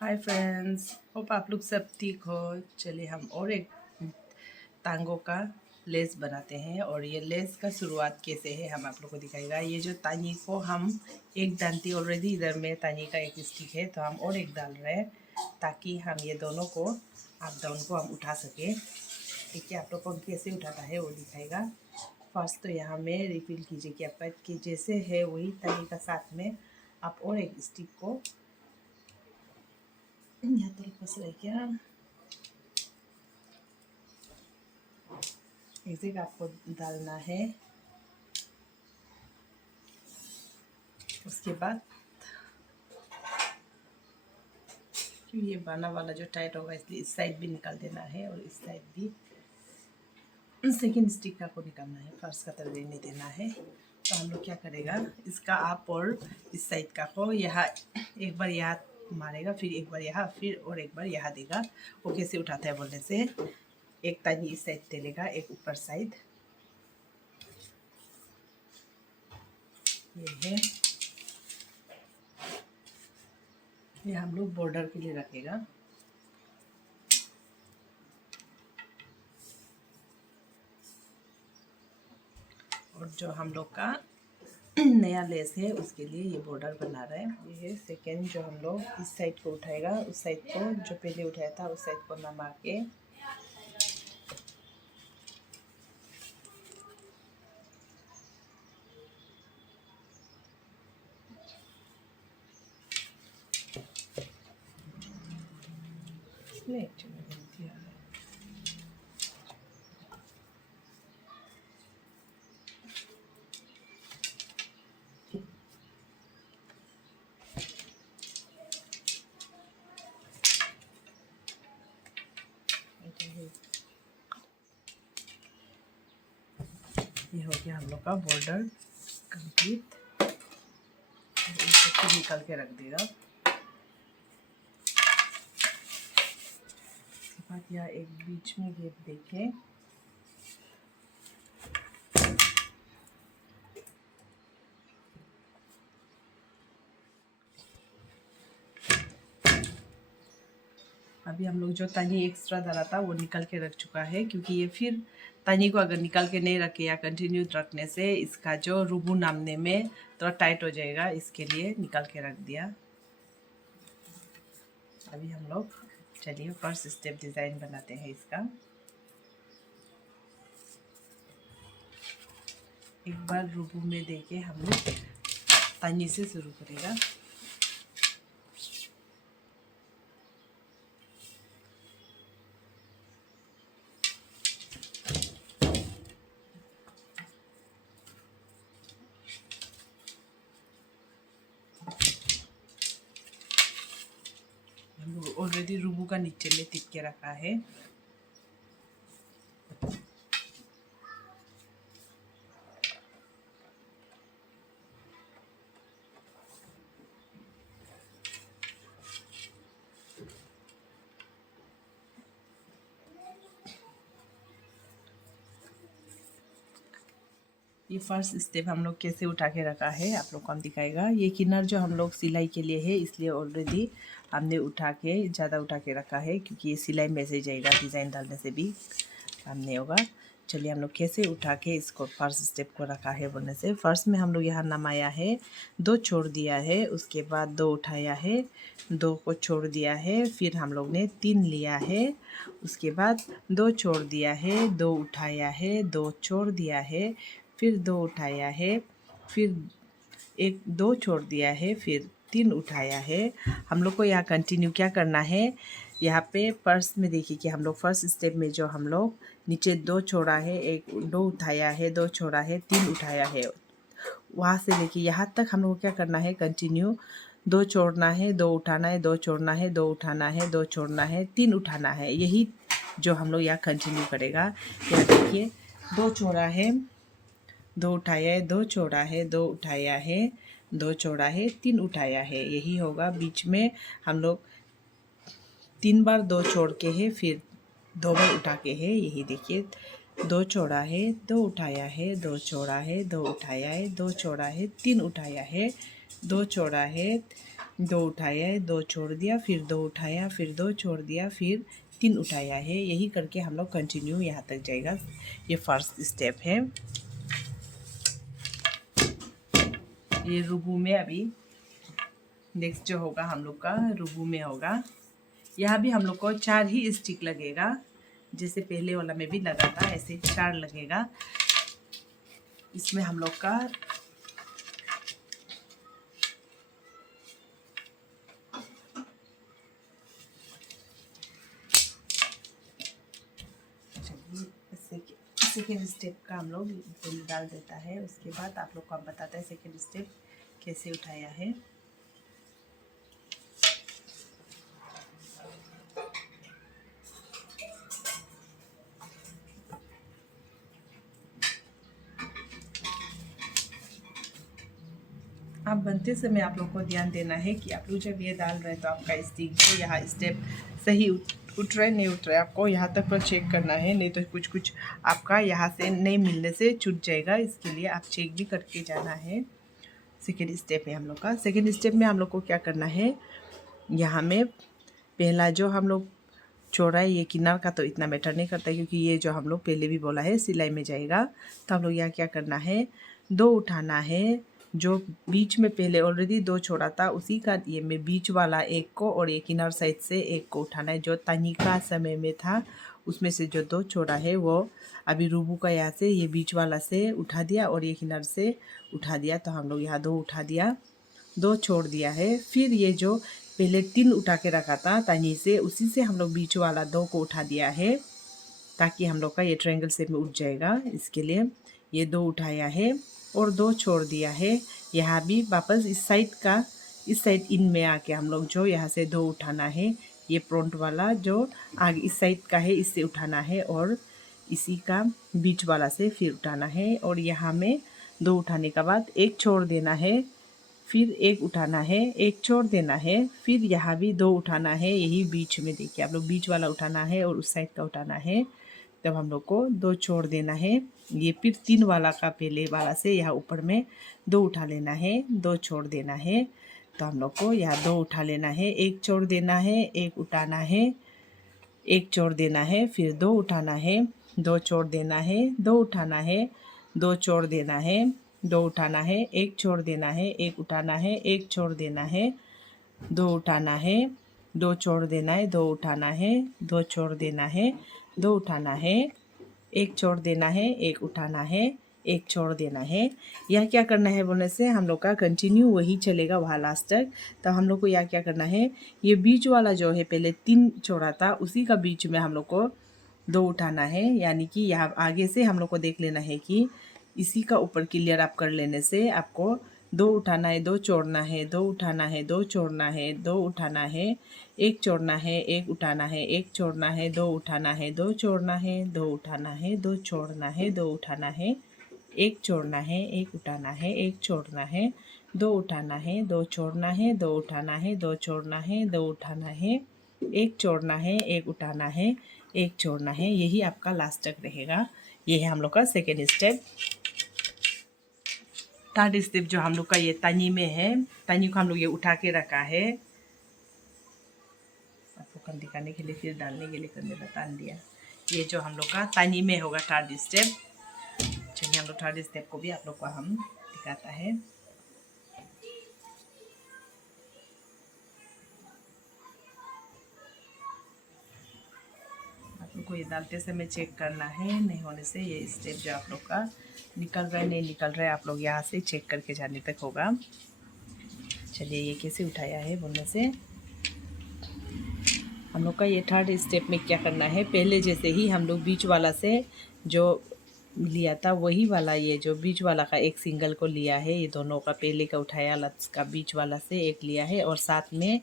Hi friends, hope आप लोग सब ठीक हो। चलिए हम और एक टांगों का लेस बनाते हैं और ये लेस का शुरुआत कैसे है हम आप लोग को दिखाएगा। ये जो तानी को हम एक डालती ऑलरेडी, इधर में तानी का एक स्टिक है तो हम और एक डाल रहे हैं ताकि हम ये दोनों को अप डाउन को हम उठा सकें। ठीक है, आप लोग को कैसे उठाता है वो दिखाएगा। फर्स्ट तो यहाँ में रिफिल कीजिए कि आपका कि जैसे है वही तानी का साथ में आप और एक स्टिक को यहाँ तक फंस रहे क्या ऐसे का आपको डालना है। उसके बाद ये बाना वाला जो टाइट होगा इसलिए इस साइड भी निकाल देना है और इस साइड भी सेकेंड स्टिक का को निकालना है, फर्स्ट का तरह नहीं देना है। तो हम लोग क्या करेगा, इसका आप और इस साइड का को यहाँ एक बार यहाँ मारेगा, फिर एक बार यहाँ, फिर और एक बार यहाँ देगा। वो कैसे उठाता है बोलने से, एक तानी इस साइड दे लेगा, एक ऊपर साइड ये है। ये हम लोग बॉर्डर के लिए रखेगा। और जो हम लोग का नया लेस है उसके लिए ये बॉर्डर बना रहे हैं। ये है सेकेंड जो हम लोग इस साइड को उठाएगा, उस साइड को जो पहले उठाया था उस साइड को नमा के ये हो गया हम लोग का बॉर्डर कंप्लीट। इसको निकाल के रख देगा। उसके बाद यहाँ एक बीच में गैप देखें, अभी हम लोग जो तानी एक्स्ट्रा डाला था वो निकल के रख चुका है, क्योंकि ये फिर तानी को अगर निकाल के नहीं रखे या कंटिन्यू रखने से इसका जो रुबू नामने में थोड़ा टाइट हो जाएगा, इसके लिए निकाल के रख दिया। अभी हम लोग चलिए फर्स्ट स्टेप डिज़ाइन बनाते हैं इसका। एक बार रुबू में देके हम लोग तानी से शुरू करेगा। ऑलरेडी रुबू का नीचे में टिक के रखा है। ये फर्स्ट स्टेप हम लोग कैसे उठा के रखा है आप लोग को हम दिखाएगा। ये किनार जो हम लोग सिलाई के लिए है इसलिए ऑलरेडी हमने उठा के ज़्यादा उठा के रखा है, क्योंकि ये सिलाई में से जाएगा, डिज़ाइन डालने से भी काम नहीं होगा। चलिए हम लोग कैसे उठा के इसको फर्स्ट स्टेप को रखा है बोलने से, फर्स्ट में हम लोग यहाँ नमाया है, 2 छोड़ दिया है, उसके बाद 2 उठाया है, 2 को छोड़ दिया है, फिर हम लोग ने 3 लिया है, उसके बाद 2 छोड़ दिया है, 2 उठाया है, 2 छोड़ दिया है, फिर 2 उठाया है, फिर 2 छोड़ दिया है, फिर 3 उठाया है। हम लोग को यहाँ कंटिन्यू क्या करना है, यहाँ पे फर्स्ट में देखिए कि हम लोग फर्स्ट स्टेप में जो हम लोग नीचे 2 छोड़ा है, 2 उठाया है, 2 छोड़ा है, 3 उठाया है, वहाँ से लेके यहाँ तक हम लोग को क्या करना है, कंटिन्यू 2 छोड़ना है, 2 उठाना है, 2 छोड़ना है, 2 उठाना है, 2 छोड़ना है, 3 उठाना है। यही जो हम लोग यहाँ कंटिन्यू करेगा। यहाँ देखिए 2 छोड़ा है, 2 उठाया है, 2 छोड़ा है, 2 उठाया है, 2 छोड़ा है, 3 उठाया है, यही होगा। बीच में हम लोग 3 बार 2 छोड़ के है, फिर 2 बार उठा के है, यही देखिए 2 छोड़ा है, 2 उठाया है, 2 छोड़ा है, 2 उठाया है, 2 छोड़ा है, 3 उठाया है, 2 छोड़ा है, दो उठाया है, दो छोड़ दिया, फिर दो उठाया, फिर दो छोड़ दिया, फिर 3 उठाया है। यही करके हम लोग कंटिन्यू यहाँ तक जाएगा। ये फर्स्ट स्टेप है। ये रुबू में अभी नेक्स्ट जो होगा हम लोग का रुबू में होगा। यहाँ भी हम लोग को 4 ही स्टिक लगेगा, जैसे पहले वाला में भी लगा था ऐसे 4 लगेगा। इसमें हम लोग का सेकेंड स्टेप का हम लोग डाल देता है। उसके बाद आप लोग को हम बताता है सेकेंड स्टेप कैसे उठाया है। आप बनते समय आप लोग को ध्यान देना है कि आप लोग जब ये डाल रहे हैं तो आपका स्टिक जो यहाँ स्टेप सही उठ रहा है नहीं उठ रहा है, आपको यहाँ तक पर चेक करना है, नहीं तो कुछ कुछ आपका यहाँ से नहीं मिलने से छूट जाएगा। इसके लिए आप चेक भी करके जाना है। सेकेंड स्टेप है हम लोग का। सेकेंड स्टेप में हम लोग को क्या करना है, यहाँ में पहला जो हम लोग चौड़ा है ये किनार का तो इतना मैटर नहीं करता है, क्योंकि ये जो हम लोग पहले भी बोला है सिलाई में जाएगा। तो हम लोग यहाँ क्या करना है, 2 उठाना है। जो बीच में पहले ऑलरेडी 2 छोड़ा था उसी का ये में बीच वाला एक को और एक किनार साइड से एक को उठाना है। जो तनिका समय में था उसमें से जो 2 छोड़ा है वो अभी रूबू का यहाँ से ये बीच वाला से उठा दिया और ये किनार से उठा दिया। तो हम लोग यहाँ 2 उठा दिया, 2 छोड़ दिया है। फिर ये जो पहले 3 उठा के रखा था तनी से, उसी से हम लोग बीच वाला 2 को उठा दिया है, ताकि हम लोग का ये ट्रायंगल शेप में उठ जाएगा। इसके लिए ये 2 उठाया है और 2 छोड़ दिया है। यहाँ भी वापस इस साइड इन में आके हम लोग जो यहाँ से 2 उठाना है। ये फ्रंट वाला जो आगे इस साइड का है इससे उठाना है और इसी का बीच वाला से फिर उठाना है। और यहाँ में 2 उठाने के बाद 1 छोड़ देना है, फिर 1 उठाना है, 1 छोड़ देना है, फिर यहाँ भी 2 उठाना है। यही बीच में देखिए आप लोग बीच वाला उठाना है और उस साइड का उठाना है। तब हम लोग को 2 छोड़ देना है। ये फिर 3 वाला का पहले वाला से यहाँ ऊपर में 2 उठा लेना है, 2 छोड़ देना है। तो हम लोग को यहाँ 2 उठा लेना है, 1 छोड़ देना है, 1 उठाना है, 1 छोड़ देना है, फिर 2 उठाना है, 2 छोड़ देना है, 2 उठाना है, 2 छोड़ देना है, 2 उठाना है, 1 छोड़ देना है, 1 उठाना है, 1 छोड़ देना है, 2 उठाना है, 2 छोड़ देना है, 2 उठाना है, 2 छोड़ देना है, 2 उठाना है, 1 छोड़ देना है, 1 उठाना है, 1 छोड़ देना है। यह क्या करना है बोलने से हम लोग का कंटिन्यू वही चलेगा वहाँ लास्ट तक। तो हम लोग को यह क्या करना है, ये बीच वाला जो है पहले 3 छोड़ा था उसी का बीच में हम लोग को 2 उठाना है। यानी कि यहाँ आगे से हम लोग को देख लेना है कि इसी का ऊपर क्लियर आप कर लेने से आपको 2 उठाना है, 2 छोड़ना है, 2 उठाना है, 2 छोड़ना है, 2 उठाना है, 1 छोड़ना है, 1 उठाना है, 1 छोड़ना है, 2 उठाना है, 2 छोड़ना है, 2 उठाना है, 2 छोड़ना है, 2 उठाना है, 1 छोड़ना है, 1 उठाना है, 1 छोड़ना है, 2 उठाना है, 2 छोड़ना है, 2 उठाना है, 2 छोड़ना है, 2 उठाना है, 1 छोड़ना है, 1 उठाना है, 1 छोड़ना है। यही आपका लास्ट तक रहेगा। ये है हम लोग का सेकेंड स्टेप। थर्ड स्टेप जो हम लोग का ये तनी में है, तनी को हम लोग ये उठा के रखा है। आपको कम दिखाने के लिए फिर डालने के लिए करने बता दिया। ये जो हम लोग का तनी में होगा थर्ड स्टेप। चलिए हम लोग थर्ड स्टेप को भी आप लोग को हम दिखाता है। आप लोग को ये डालते समय चेक करना है, नहीं होने से ये स्टेप जो आप लोग का निकल रहा है नहीं निकल रहा है आप लोग यहाँ से चेक करके जाने तक होगा। चलिए ये कैसे उठाया है बोलने से हम लोग का ये थर्ड स्टेप में क्या करना है, पहले जैसे ही हम लोग बीच वाला से जो लिया था वही वाला ये जो बीच वाला का एक सिंगल को लिया है। ये दोनों का पहले का उठाया लट्स का बीच वाला से एक लिया है और साथ में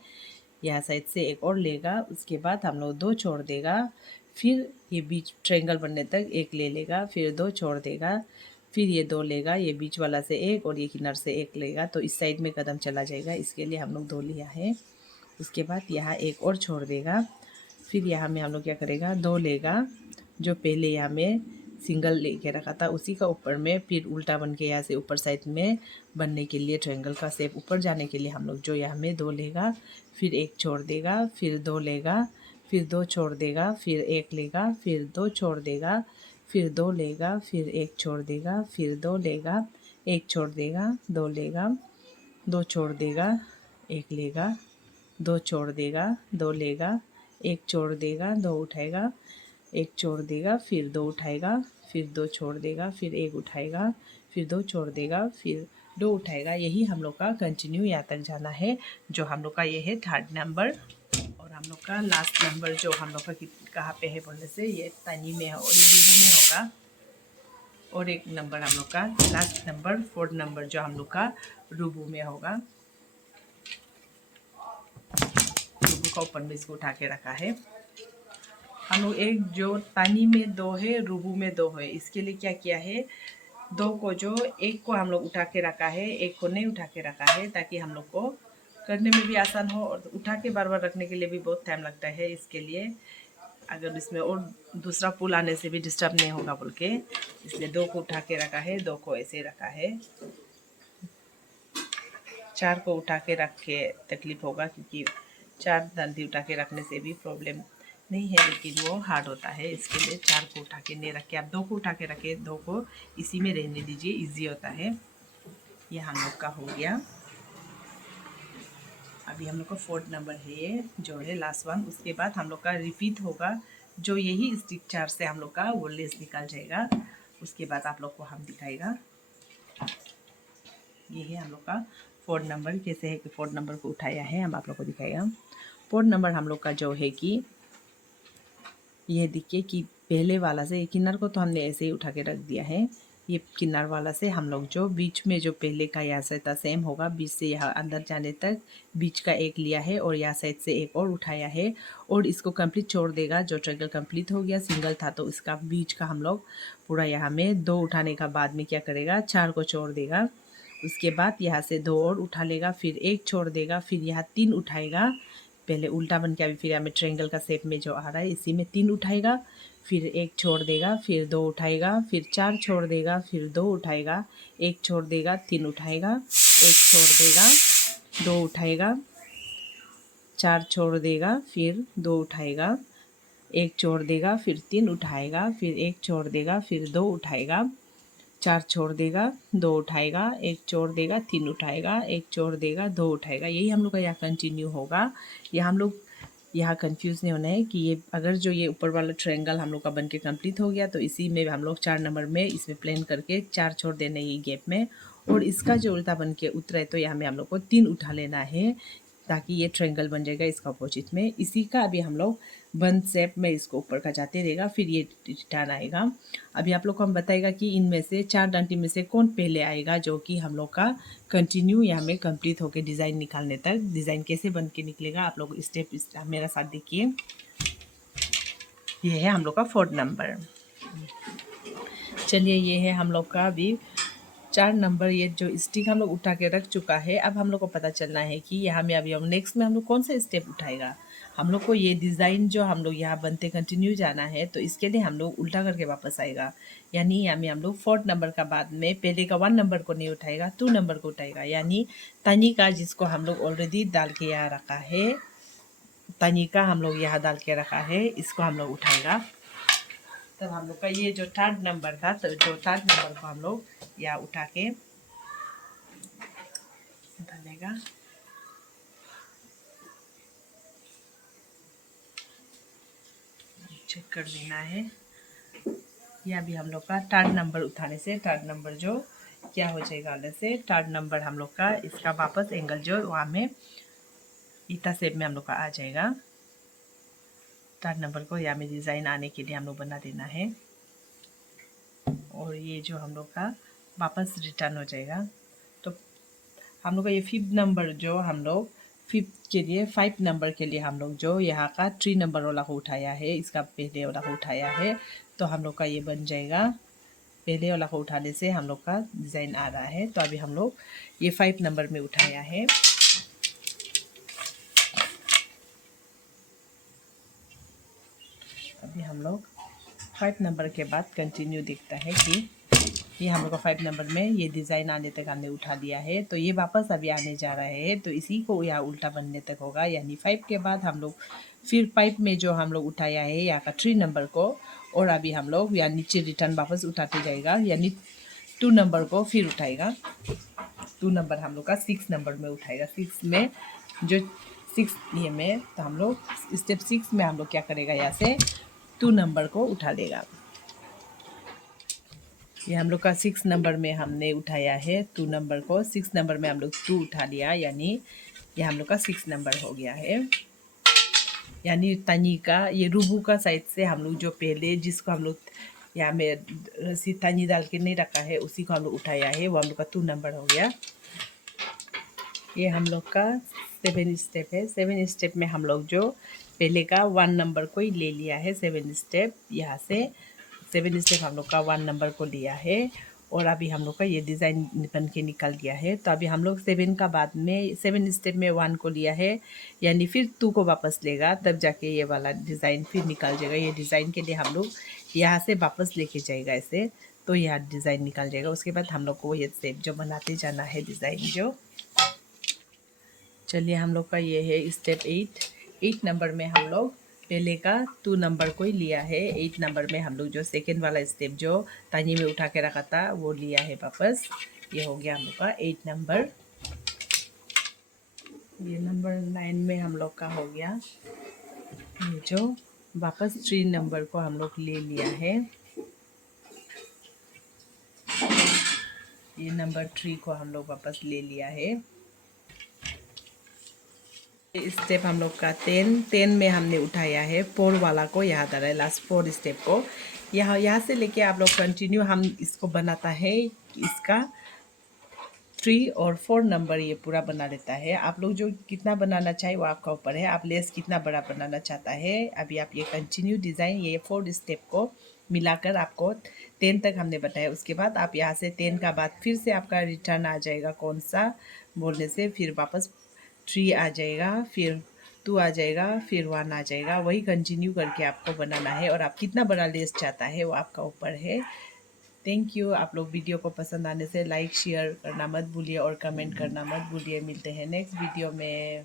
यहाँ साइड से एक और लेगा। उसके बाद हम लोग 2 छोड़ देगा, फिर ये बीच ट्रायंगल बनने तक एक ले लेगा, फिर 2 छोड़ देगा, फिर ये 2 लेगा, ये बीच वाला से एक और ये किनार से एक लेगा। तो इस साइड में कदम चला जाएगा, इसके लिए हम लोग 2 लिया है। उसके बाद यहाँ एक और छोड़ देगा, फिर यहाँ में हम लोग क्या करेगा 2 लेगा, जो पहले यहाँ में सिंगल लेके रखा था उसी का ऊपर में फिर उल्टा बन के यहाँ से ऊपर साइड में बनने के लिए ट्रायंगल का शेप ऊपर जाने के लिए हम लोग जो यहाँ में 2 लेगा, फिर 1 छोड़ देगा, फिर 2 लेगा, फिर 2 छोड़ देगा, फिर 1 लेगा, फिर 2 छोड़ देगा, फिर 2 लेगा, फिर 1 छोड़ देगा, फिर 2 लेगा, 1 छोड़ देगा, 2 लेगा, 2 छोड़ देगा, 1 लेगा, 2 छोड़ देगा, 2 लेगा, 1 छोड़ देगा, 2 उठाएगा, 1 छोड़ देगा, फिर 2 उठाएगा, फिर 2 छोड़ देगा, फिर 1 उठाएगा, फिर 2 छोड़ देगा, फिर 2 उठाएगा। यही हम लोग का कंटिन्यू यहाँ तक जाना है। जो हम लोग का ये है 3rd नंबर। और हम लोग का लास्ट नंबर जो हम लोग का कहाँ पे है बोलने से ये तनी में हो, ये रूबू में होगा। और एक नंबर हम लोग का लास्ट नंबर 4th नंबर जो हम लोग का रूबू में होगा। रूबू का ऊपर में इसको उठा के रखा है। हम लोग एक जो तानी में 2 है, रूबू में 2 है, इसके लिए क्या किया है, 2 को जो एक को हम लोग उठा के रखा है, एक को नहीं उठा के रखा है, ताकि हम लोग को करने में भी आसान हो और उठा के बार बार रखने के लिए भी बहुत टाइम लगता है। इसके लिए अगर इसमें और दूसरा पुल आने से भी डिस्टर्ब नहीं होगा बोल के इसलिए 2 को उठा के रखा है, 2 को ऐसे रखा है। 4 को उठा के रख के तकलीफ होगा क्योंकि 4 जल्दी उठा के रखने से भी प्रॉब्लम नहीं है, लेकिन वो हार्ड होता है। इसके लिए 4 को उठा के नहीं रख के आप 2 को उठा के रखे, 2 को इसी में रहने दीजिए, इजी होता है। ये हम लोग का हो गया। अभी हम लोग का 4th नंबर है ये जो है लास्ट वन। उसके बाद हम लोग का रिपीट होगा, जो यही स्टिक चार्ट से हम लोग का वो लेस निकल जाएगा। उसके बाद आप लोग को हम दिखाएगा। ये है हम लोग का 4th नंबर। कैसे है कि 4th नंबर को उठाया है हम आप लोग को दिखाएगा। 4th नंबर हम लोग का जो है कि ये देखिए कि पहले वाला से ये किन्नर को तो हमने ऐसे ही उठा के रख दिया है। ये किन्नर वाला से हम लोग जो बीच में जो पहले का यहाँ से था सेम होगा, बीच से यहाँ अंदर जाने तक बीच का एक लिया है और यहाँ साइड से एक और उठाया है और इसको कंप्लीट छोड़ देगा। जो ट्रायंगल कंप्लीट हो गया, सिंगल था तो इसका बीच का हम लोग पूरा यहाँ में 2 उठाने का बाद में क्या करेगा, 4 को छोड़ देगा। उसके बाद यहाँ से 2 और उठा लेगा, फिर 1 छोड़ देगा, फिर यहाँ 3 उठाएगा। पहले उल्टा बन के अभी फिर हमें ट्रायंगल का शेप में जो आ रहा है इसी में 3 उठाएगा, फिर 1 छोड़ देगा, फिर 2 उठाएगा, फिर 4 छोड़ देगा, फिर 2 उठाएगा, 1 छोड़ देगा, 3 उठाएगा, 1 छोड़ देगा, 2 उठाएगा, 4 छोड़ देगा, फिर 2 उठाएगा, 1 छोड़ देगा, फिर 3 उठाएगा, फिर 1 छोड़ देगा, फिर 2 उठाएगा, 4 छोड़ देगा, 2 उठाएगा, 1 छोड़ देगा, 3 उठाएगा, 1 छोड़ देगा, 2 उठाएगा। यही हम लोग का यहाँ कंटिन्यू होगा। यहाँ हम लोग यहाँ कंफ्यूज नहीं होना है कि ये अगर जो ये ऊपर वाला ट्रायंगल हम लोग का बन के कम्प्लीट हो गया तो इसी में हम लोग 4 नंबर में इसमें प्लेन करके 4 छोड़ देना ये गैप में, और इसका जो उल्टा बन के उतरे तो यहाँ में हम लोग को 3 उठा लेना है ताकि ये ट्रायंगल बन जाएगा इसका अपोजिट में। इसी का अभी हम लोग बंद शेप में इसको ऊपर का जाते रहेगा, फिर ये रिटर्न आएगा। अभी आप लोग को हम बताएगा कि इनमें से 4 डंटी में से कौन पहले आएगा, जो कि हम लोग का कंटिन्यू यहाँ में कंप्लीट होके डिज़ाइन निकालने तक। डिज़ाइन कैसे बन के निकलेगा आप लोग स्टेप मेरा साथ देखिए। ये है हम लोग का 4th नंबर। चलिए ये है हम लोग का अभी 4 नंबर। ये जो स्टिक हम लोग उठा के रख चुका है, अब हम लोग को पता चलना है कि यहाँ में अभी हम नेक्स्ट में हम लोग कौन सा स्टेप उठाएगा। हम लोग को ये डिज़ाइन जो हम लोग यहाँ बनते कंटिन्यू जाना है, तो इसके लिए हम लोग उल्टा करके वापस आएगा। यानी यहाँ में हम लोग 4th नंबर का बाद में पहले का 1 नंबर को नहीं उठाएगा, 2 नंबर को उठाएगा। यानी तनी का जिसको हम लोग ऑलरेडी डाल के यहाँ रखा है, तनी का हम लोग यहाँ डाल के रखा है, इसको हम लोग उठाएगा। तब हम लोग का ये जो 3rd नंबर था, तो जो 3rd नंबर को हम लोग यहाँ उठा के डालेगा। चेक कर लेना है। यह भी हम लोग का 3rd नंबर उठाने से 3rd नंबर जो क्या हो जाएगा, से 3rd नंबर हम लोग का इसका वापस एंगल जो वहाँ में इतना शेप में हम लोग का आ जाएगा। 3rd नंबर को यहाँ में डिज़ाइन आने के लिए हम लोग बना देना है, और ये जो हम लोग का वापस रिटर्न हो जाएगा। तो हम लोग का ये 5th नंबर जो हम लोग 5th के लिए 5 नंबर के लिए हम लोग जो यहाँ का 3 नंबर वाला को उठाया है, इसका पहले वाला को उठाया है, तो हम लोग का ये बन जाएगा। पहले वाला को उठाने से हम लोग का डिज़ाइन आ रहा है। तो अभी हम लोग ये 5 नंबर में उठाया है। अभी हम लोग 5 नंबर के बाद कंटिन्यू दिखता है कि ये हम लोग का 5 नंबर में ये डिज़ाइन आने तक हमने उठा दिया है, तो ये वापस अभी आने जा रहा है, तो इसी को यहाँ उल्टा बनने तक होगा। यानी 5 के बाद हम लोग फिर 5 में जो हम लोग उठाया है यहाँ का 3 नंबर को, और अभी हम लोग यहाँ नीचे रिटर्न वापस उठाते जाएगा, यानी 2 नंबर को फिर उठाएगा। 2 नंबर हम लोग का 6 नंबर में उठाएगा। 6 में जो 6 ये में, तो हम लोग स्टेप 6 में हम लोग क्या करेगा, यहाँ से 2 नंबर को उठा लेगा। ये हम लोग का 6 नंबर में हमने उठाया है 2 नंबर को। 6 नंबर में हम लोग 2 उठा लिया, यानी ये हम लोग का 6 नंबर हो गया है। यानी तनी का ये रूबू का साइड से हम लोग जो पहले जिसको हम लोग यहाँ में रस्सी तनी डाल के नहीं रखा है, उसी को हम लोग उठाया है, वो हम लोग का 2 नंबर हो गया। ये हम लोग का 7 स्टेप है। 7 स्टेप में हम लोग जो पहले का 1 नंबर को ही ले लिया है। 7 स्टेप यहाँ से 7 स्टेप हम लोग का 1 नंबर को लिया है, और अभी हम लोग का ये डिज़ाइन बन के निकल गया है। तो अभी हम लोग 7 का बाद में 7 स्टेप में 1 को लिया है, यानी फिर 2 को वापस लेगा, तब जाके ये वाला डिज़ाइन फिर निकल जाएगा। ये डिज़ाइन के लिए हम लोग यहाँ से वापस लेके जाएगा ऐसे, तो यहाँ डिज़ाइन निकल जाएगा। उसके बाद हम लोग को ये स्टेप जो बनाते जाना है डिज़ाइन जो। चलिए हम लोग का ये है स्टेप 8 नंबर में हम लोग पहले का 2 नंबर को ही लिया है। 8 नंबर में हम लोग जो सेकेंड वाला स्टेप जो तानी में उठा के रखा था वो लिया है वापस। ये हो गया हम लोग का 8 नंबर। ये नंबर 9 में हम लोग का हो गया ये जो वापस 3 नंबर को हम लोग ले लिया है। ये नंबर 3 को हम लोग वापस ले लिया है। स्टेप हम लोग का 10 में हमने उठाया है 4 वाला को, यहाँ आ रहा है लास्ट 4 स्टेप को। यहाँ से लेके आप लोग कंटिन्यू हम इसको बनाता है, इसका 3 और 4 नंबर ये पूरा बना लेता है। आप लोग जो कितना बनाना चाहे वो आपका ऊपर है, आप लेस कितना बड़ा बनाना चाहता है। अभी आप ये कंटिन्यू डिज़ाइन ये 4 स्टेप को मिलाकर आपको 10 तक हमने बताया। उसके बाद आप यहाँ से 10 का बाद फिर से आपका रिटर्न आ जाएगा, कौन सा बोलने से फिर वापस 3 आ जाएगा, फिर 2 आ जाएगा, फिर 1 आ जाएगा। वही कंटिन्यू करके आपको बनाना है, और आप कितना बड़ा लेस चाहता है वो आपका ऊपर है। Thank you. आप लोग वीडियो को पसंद आने से लाइक शेयर करना मत भूलिए और कमेंट करना मत भूलिए। मिलते हैं नेक्स्ट वीडियो में।